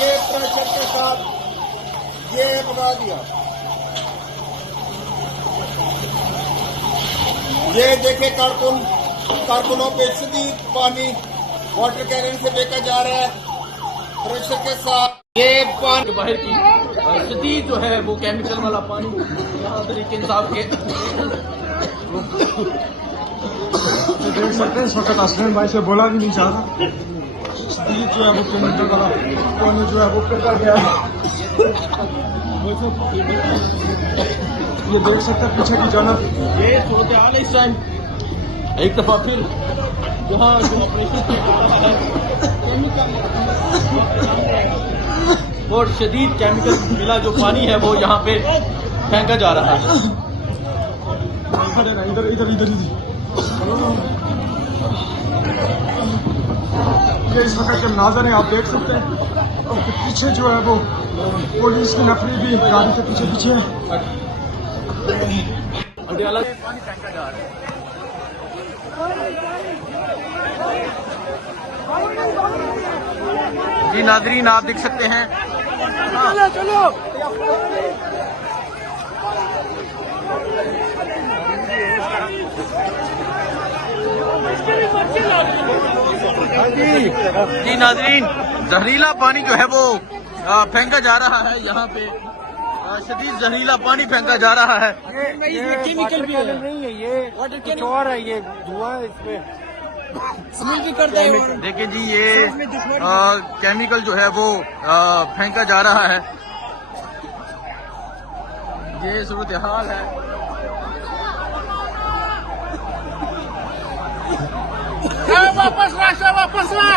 ये प्रेशर के साथ ये भगा दिया। ये देखे कारकुनों पे शदीद पानी वाटर कैनन से फेंका जा रहा है प्रेशर के साथ। ये पानी बाहर की शदीद जो है वो केमिकल वाला पानी यहाँ तरीके इंसाफ के देख सकते हैं। इस वक्त असलम भाई से बोला भी नहीं चाह रहा। जो है वो केमिकल वाला पानी जो है वो फेंका गया है। ये देख सकते हैं पीछे की जानब ये सूरत हाल है इस टाइम। एक दफा फिर यहाँ जो ऑपरेशन और शदीद केमिकल मिला जो पानी है वो यहाँ पे फेंका जा रहा है। इधर इधर इधर ये इस वक्त के नाजर हैं, आप देख सकते हैं। और पीछे जो है वो पुलिस की नफरी भी गाड़ी के पीछे पीछे है। अडियाला में पानी फेंका जा रहा है। जी नाजरीन आप देख सकते हैं। चलो जी नाजरीन जहरीला पानी जो है वो फेंका जा रहा है। यहाँ पे शदीद जहरीला पानी फेंका जा रहा है। ये केमिकल भी नहीं है, ये कुछ और है, ये धुआं है, इसमें स्मेल भी करता है। देखिए जी ये केमिकल जो है वो फेंका जा रहा है। ये सूरत हाल है। वापस लाशा, वापस ला,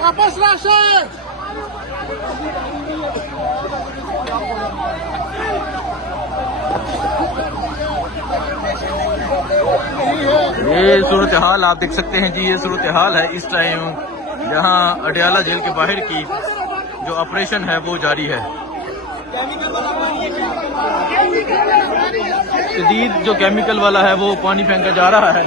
वापस लाशा। ये सूरत हाल आप देख सकते हैं जी। ये सूरत हाल है इस टाइम यहाँ अडियाला जेल के बाहर की जो ऑपरेशन है वो जारी है। शदीद जो केमिकल वाला है वो पानी फेंका जा रहा है।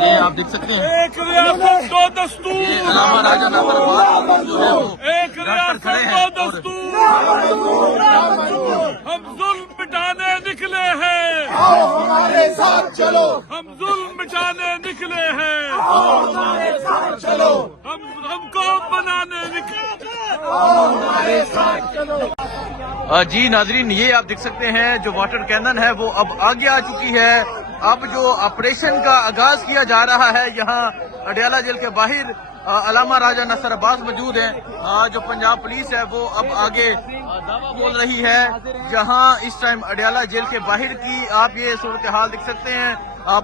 ये आप देख सकते हैं। एक रियासत दो दस्तूर, ये अलामा राजा नसर अब्बास जो है वो एक रियासत दो दस्तूर। हम जुल्म मिटाने निकले हैं, आओ हमारे साथ चलो, हम जुल्म मिटाने निकले हैं, आओ हमारे साथ चलो, हमको बनाने निकले, आओ हमारे साथ चलो। जी नाजरीन ये आप देख सकते हैं जो वाटर कैनन है वो अब आगे आ चुकी है। अब जो ऑपरेशन का आगाज किया जा रहा है यहाँ अडियाला जेल के बाहर अलामा राजा नसर अब्बास मौजूद हैं। जो पंजाब पुलिस है वो अब आगे दावा बोल रही है। जहाँ इस टाइम अडियाला जेल के बाहर की आप ये सूरत हाल देख सकते हैं।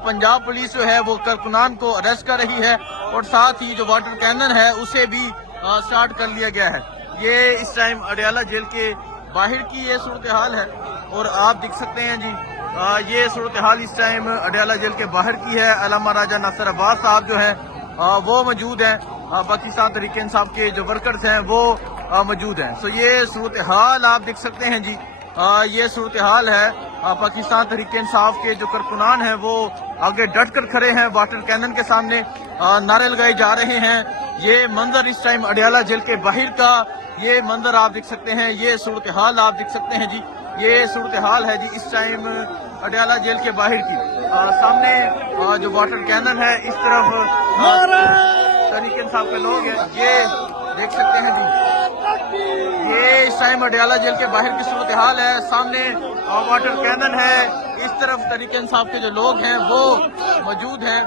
पंजाब पुलिस जो है वो कारकुनान को अरेस्ट कर रही है और साथ ही जो वाटर कैनन है उसे भी स्टार्ट कर लिया गया है। ये इस टाइम अडियाला जेल के बाहर की ये सूरत हाल है और आप देख सकते हैं जी ये सूरत हाल इस टाइम अडियाला जेल के बाहर की है। अलामा राजा नसर अब्बास साहब जो है वो मौजूद हैं। पाकिस्तान तहरीक इंसाफ के जो वर्कर्स हैं वो मौजूद हैं। सो ये सूरत हाल आप देख सकते हैं जी। ये सूरत हाल है। पाकिस्तान तहरीक इंसाफ के जो कारकुनान हैं वो आगे डट कर खड़े हैं वाटर कैनन के सामने, नारे लगाए जा रहे हैं। ये मंजर इस टाइम अडियाला जेल के बाहर का ये मंजर आप देख सकते हैं। ये सूरत हाल आप देख सकते हैं जी। ये सूरत हाल है जी इस टाइम अडियाला जेल के बाहर की। सामने जो वाटर कैनन है इस तरफ तहरीक इंसाफ के लोग हैं, ये देख सकते हैं जी। ये इस टाइम अडियाला जेल के बाहर की सूरत हाल है। सामने वाटर कैनन है, इस तरफ तहरीक इंसाफ के जो लोग हैं वो मौजूद हैं।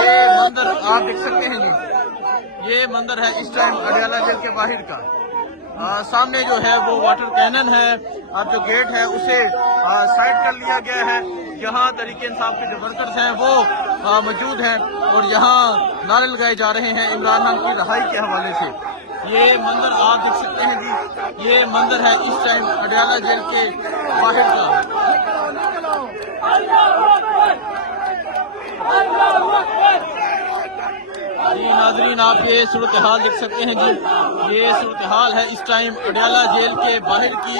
ये मंजर आप देख सकते हैं जी। ये मंदिर है इस टाइम अडियाला जेल के बाहर का। सामने जो है वो वाटर कैनन है, अब जो गेट है उसे साइड कर लिया गया है। यहाँ तरीके इंसाफ के जो वर्कर्स हैं वो मौजूद हैं और यहाँ नारे लगाए जा रहे हैं इमरान खान की रहाई के हवाले से। ये मंदिर आप देख सकते हैं जी, ये मंदिर है इस टाइम अडियाला जेल के बाहर का। जी नाजरीन, आप ये सूरत हाल देख सकते हैं जी, ये सूरत हाल है इस टाइम अडियाला जेल के बाहर की।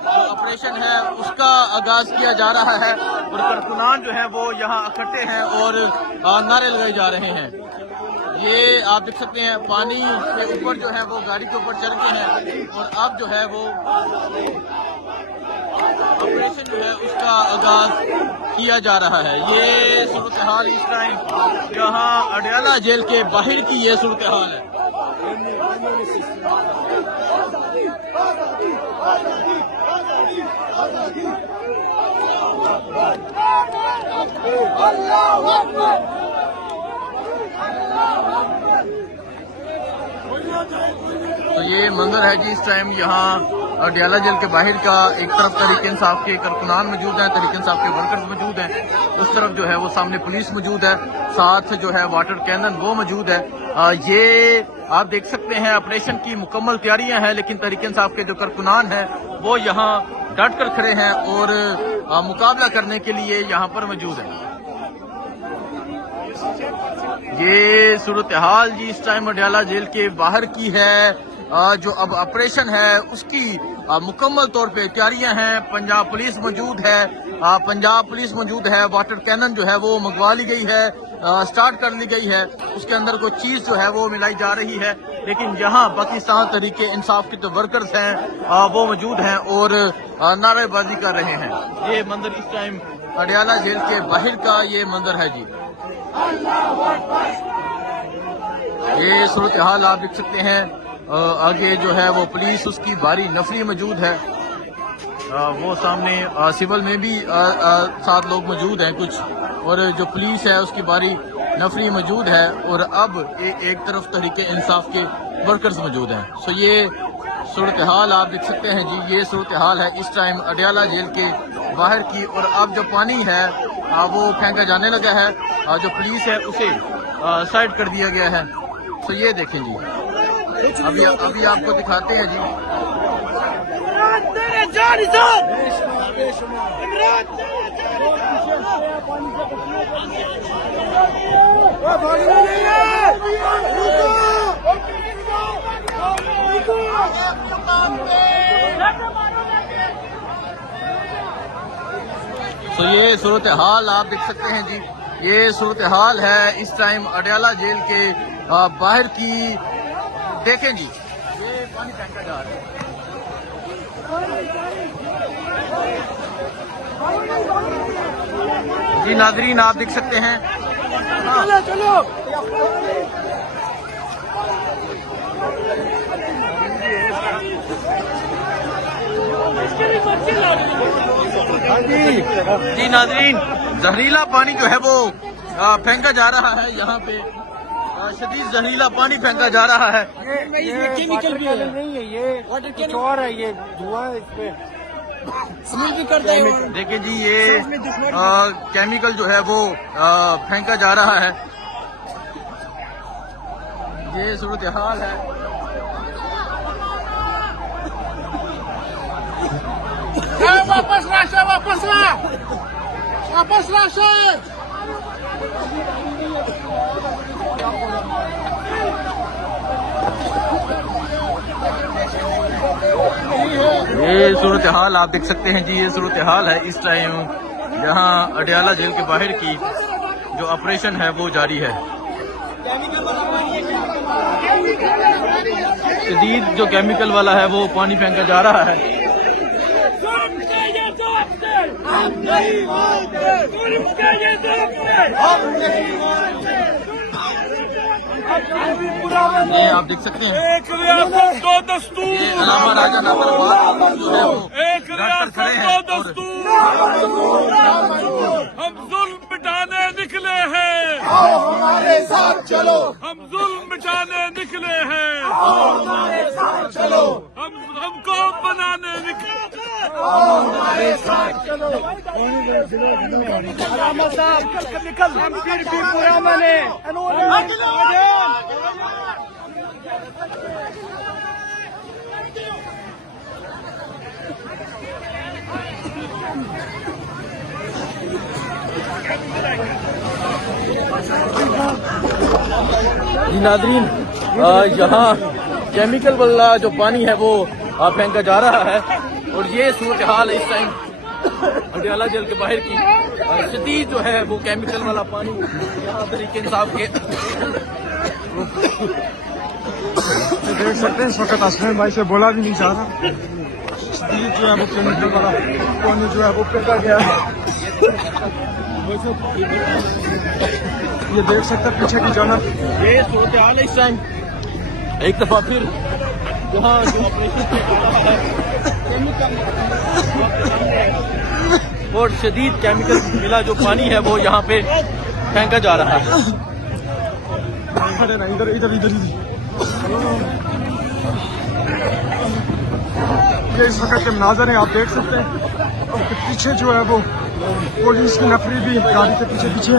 जो ऑपरेशन है उसका आगाज किया जा रहा है और कारकुनान जो है वो यहाँ इकट्ठे हैं और नारे लगाए जा रहे हैं। ये आप देख सकते हैं पानी के ऊपर जो है वो गाड़ी के ऊपर चढ़ के हैं और अब जो है वो ऑपरेशन जो है उसका आगाज किया जा रहा है। ये सूरत हाल इस टाइम यहाँ अडियाला जेल के बाहर की ये सूरत हाल है। तो ये मंदिर है जी इस टाइम यहाँ अडियाला जेल के बाहर का। एक तरफ तरीके इंसाफ के कारकुनान मौजूद हैं, तरीके इंसाफ के वर्कर्स मौजूद हैं, उस तरफ जो है वो सामने पुलिस मौजूद है, साथ जो है वाटर कैनन वो मौजूद है। ये आप देख सकते हैं ऑपरेशन की मुकम्मल तैयारियां हैं, लेकिन तरीके इंसाफ के जो कारकुनान हैं वो यहाँ डट कर खड़े हैं और मुकाबला करने के लिए यहाँ पर मौजूद है। ये सूरत हाल जी इस टाइम अडियाला जेल के बाहर की है। जो अब ऑपरेशन है उसकी मुकम्मल तौर पे तैयारियां हैं। पंजाब पुलिस मौजूद है, पंजाब पुलिस मौजूद है, वाटर कैनन जो है वो मंगवा ली गई है, स्टार्ट कर ली गई है, उसके अंदर कोई चीज जो है वो मिलाई जा रही है। लेकिन यहाँ पाकिस्तान तरीके इंसाफ के जो वर्कर्स हैं वो मौजूद हैं और नारेबाजी कर रहे हैं। ये मंदिर इस टाइम अडियाला जेल के बाहर का ये मंदिर है जी। ये सूरत हाल आप देख सकते हैं। आगे जो है वो पुलिस उसकी भारी नफरी मौजूद है, वो सामने सिविल में भी 7 लोग मौजूद हैं कुछ, और जो पुलिस है उसकी भारी नफरी मौजूद है और अब एक तरफ तरीके इंसाफ के वर्कर्स मौजूद हैं। सो ये सूरत हाल आप देख सकते हैं जी, ये सूरत हाल है इस टाइम अडियाला जेल के बाहर की। और अब जो पानी है वो फेंका जाने लगा है, जो पुलिस है उसे साइड कर दिया गया है। तो ये देखें जी, अभी आपको दिखाते हैं जी। तो ये सूरत हाल आप देख सकते हैं जी, ये सूरत हाल है इस टाइम अडियाला जेल के बाहर की। देखें जी, ये पानी फेंका जा रहा है। जी नाजरीन आप देख सकते हैं। चलो जी नाजरीन, जहरीला पानी जो है वो फेंका जा रहा है, यहाँ पे शदीद जहरीला पानी फेंका जा रहा है। ये केमिकल भी नहीं है, ये कुछ और है, ये धुआं है, इस पे स्मेल भी करता है। देखिए जी, ये केमिकल जो है वो फेंका जा रहा है। ये सूरत हाल है। वापस ला, वापस ला, वापस ला। ये सूरत हाल आप देख सकते हैं जी, ये सूरत हाल है इस टाइम यहाँ अडियाला जेल के बाहर की। जो ऑपरेशन है वो जारी है। शदीद जो केमिकल वाला है वो पानी फेंका जा रहा है। ये आप देख सकते हैं, एक रियासत दो दस्तूर, ये अलामा राजा नवाब जो है वो एक रियासत दो दस्तूर। हम जुल्म मिटाने निकले निकले हैं, आओ हमारे साथ चलो, हम जुल्म मिटाने निकले हैं, आओ हमारे साथ चलो, हमको बनाने निकले हैं। आओ हमारे साथ चलो। निकल हम फिर भी पूरा मने जी नाजरीन, यहाँ केमिकल वाला जो पानी है वो फेंका जा रहा है और ये सूरत हाल है इस टाइम अडियाला जेल के बाहर की। शदीद जो है वो केमिकल वाला पानी यहाँ तरीके इंसाफ के देख सकते हैं इस वक्त असलम भाई से बोला भी नहीं जा रहा। शदीद जो है वो केमिकल वाला पानी जो है वो फेंका गया है। ये देख सकते हैं पीछे की जाना। ये सूरत हाल है इस टाइम। एक दफा फिर यहाँ जो ऑपरेशन और शदीद केमिकल मिला जो पानी है वो यहाँ पे फेंका जा रहा है। खड़े ना इधर इधर इधर ये इस वक्त के मनाजर हैं, आप देख सकते हैं। और पीछे जो है वो पुलिस की नफरी भी गाड़ी के पीछे पीछे है।